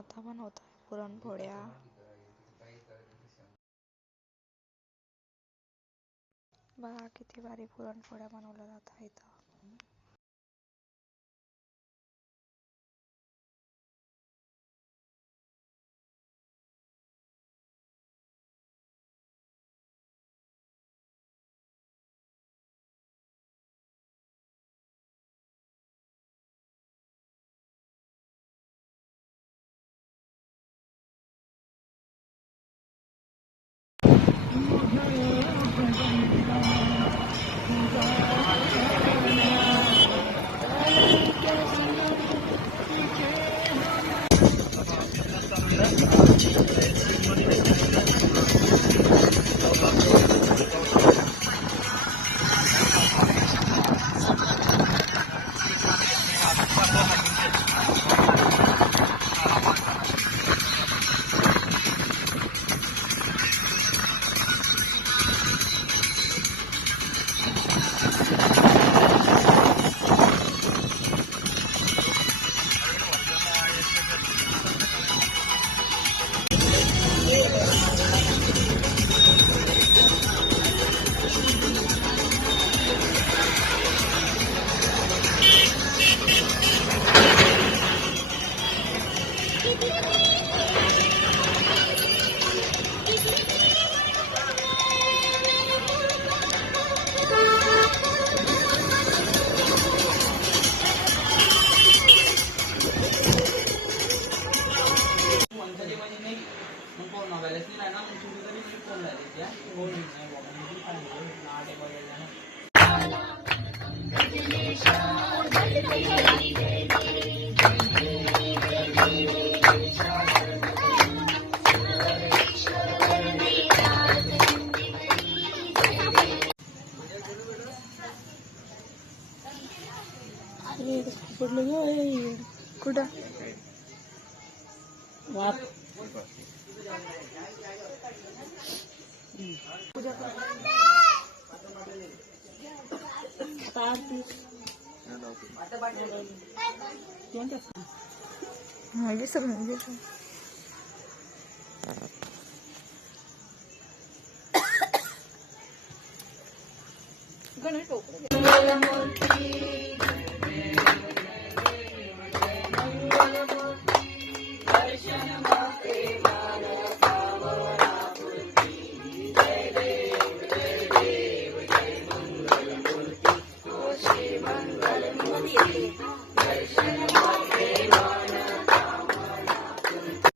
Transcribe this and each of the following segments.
आता बनवत आहे पुरणपोळ्या. बघा किती भारी पुरणपोळ्या बनवल्या जातात इथं. कुठं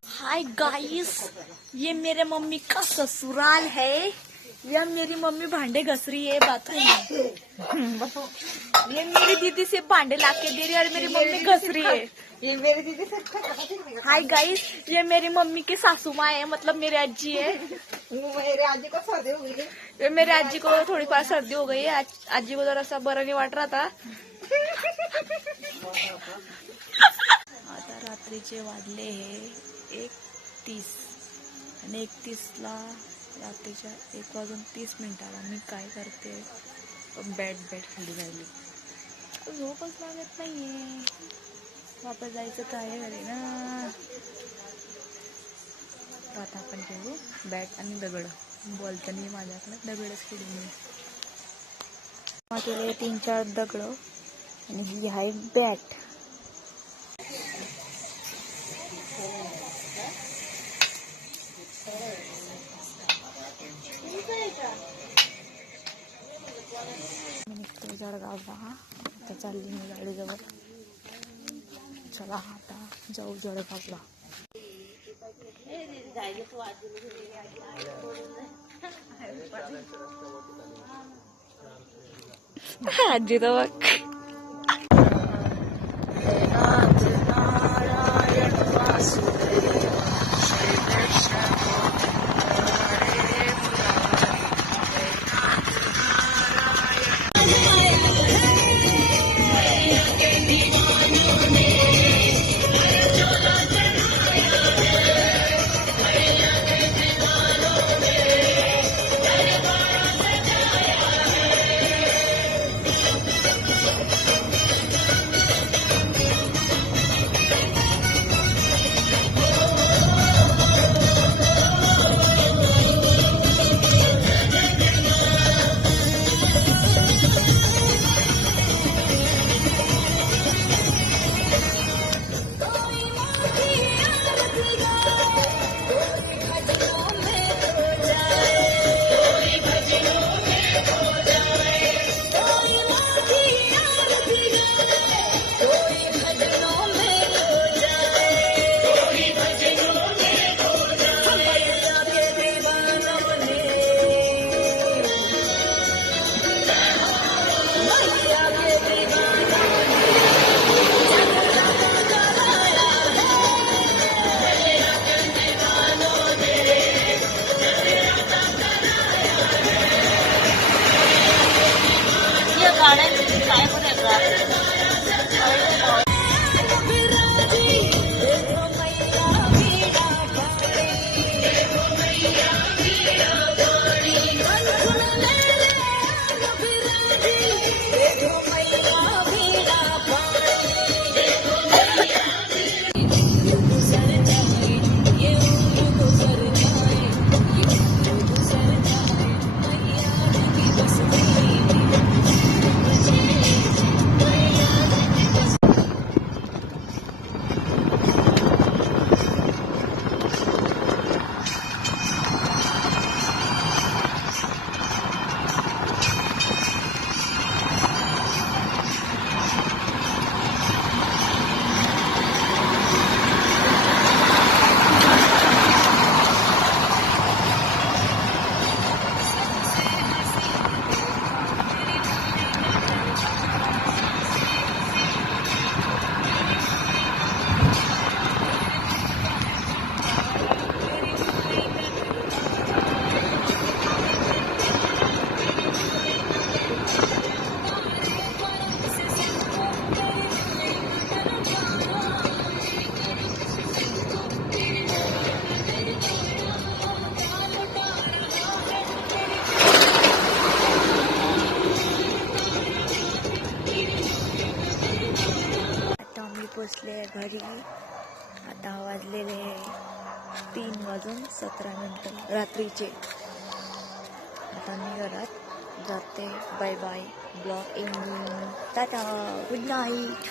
हाय गाइस, ये मेरे मम्मी का ससुराल है। यह मेरी मम्मी भांडे घस रही है, बात है। ये मेरी दीदी से भांडे लाके दे रही है और मेरी मम्मी घस रही है। ये मेरी दीदी से। हाय गाइस, ये मेरी मम्मी की सासू माँ है, मतलब मेरी अज्जी है। मेरे आजी को सर्दी हो गई है। ये मेरे आजी को थोड़ी बार सर्दी हो गई है। आजी को जरा सा बरं नहीं वाट रहा था। आता रात्रीचे वाजले हे 1:30 आणि 1:30ला रात्रीच्या 1:30 मी काय करते, बॅट खेळली राहिली. झोपच लागत नाहीये. वापस जायचं काय घरी ना. आता आपण खेळू बॅट आणि दगड. बॉल तर नाही माझ्याकडे, दगडच खेळू मी. केले 3-4 दगड आणि ही आहे बॅट. मी निघतो जळगावला. आता चालली मी गाडीजवळ. चला आता जाऊ जळगावला. आजी तर बघ. पोचले घरी. आता वाजलेले 3:17 रात्रीचे. आता मी घरात जाते. Bye bye. Blog ending. Tata. Good night.